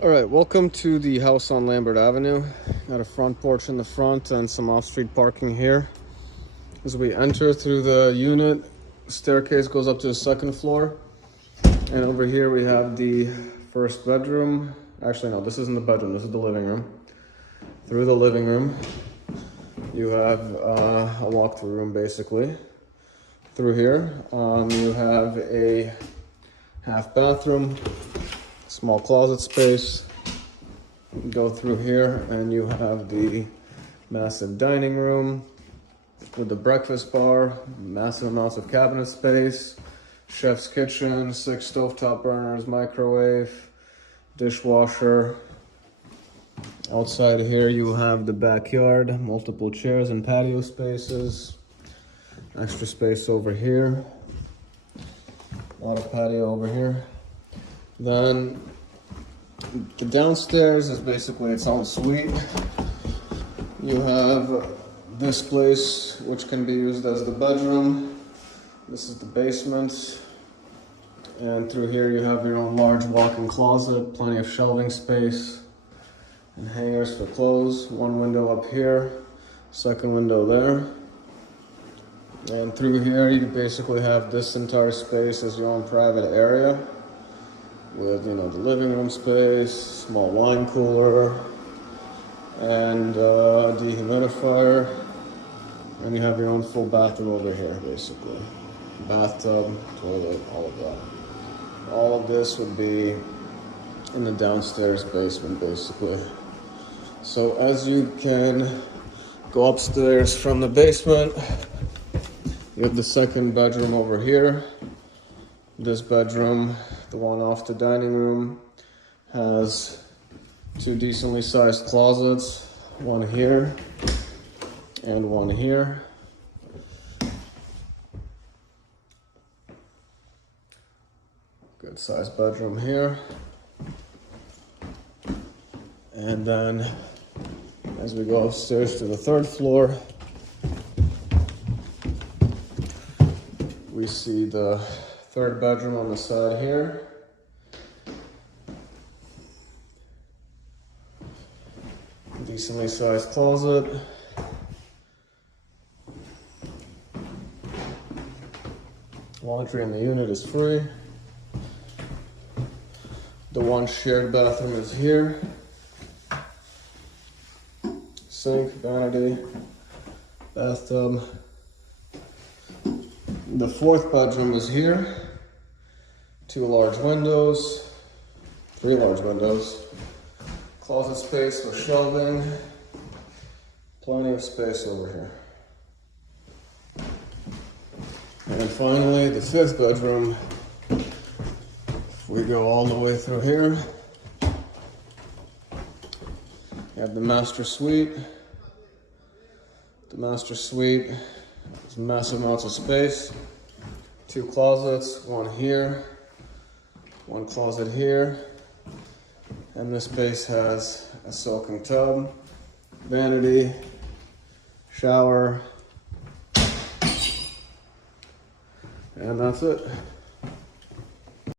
All right, welcome to the house on Lambert Avenue. Got a front porch in the front and some off-street parking here. As we enter through the unit, staircase goes up to the second floor. And over here we have the first bedroom. Actually, no, this isn't the bedroom, this is the living room. Through the living room, you have a walk-through room basically. Through here, you have a half bathroom, small closet space. Go through here and you have the massive dining room with the breakfast bar, massive amounts of cabinet space, chef's kitchen, 6 stovetop burners, microwave, dishwasher. Outside here you have the backyard, multiple chairs and patio spaces, extra space over here, a lot of patio over here. Then the downstairs is basically its own suite. You have this place which can be used as the bedroom. This is the basement. And through here you have your own large walk-in closet, plenty of shelving space and hangers for clothes. One window up here, second window there. And through here you basically have this entire space as your own private area, with, the living room space, small wine cooler, and a dehumidifier. And you have your own full bathroom over here, basically. Bathtub, toilet, all of that. All of this would be in the downstairs basement, basically. So as you can go upstairs from the basement, you have the second bedroom over here. This bedroom, the one off the dining room, has 2 decently sized closets, one here and one here. Good sized bedroom here. And then as we go upstairs to the third floor, we see the third bedroom on the side here. Decently sized closet. Laundry in the unit is free. The one shared bathroom is here. Sink, vanity, bathtub. The fourth bedroom is here. 2 large windows, 3 large windows. Closet space with shelving. Plenty of space over here. And then finally, the fifth bedroom. If we go all the way through here, you have the master suite. The master suite has massive amounts of space. 2 closets, one here, one closet here. And this space has a soaking tub, vanity, shower, and that's it.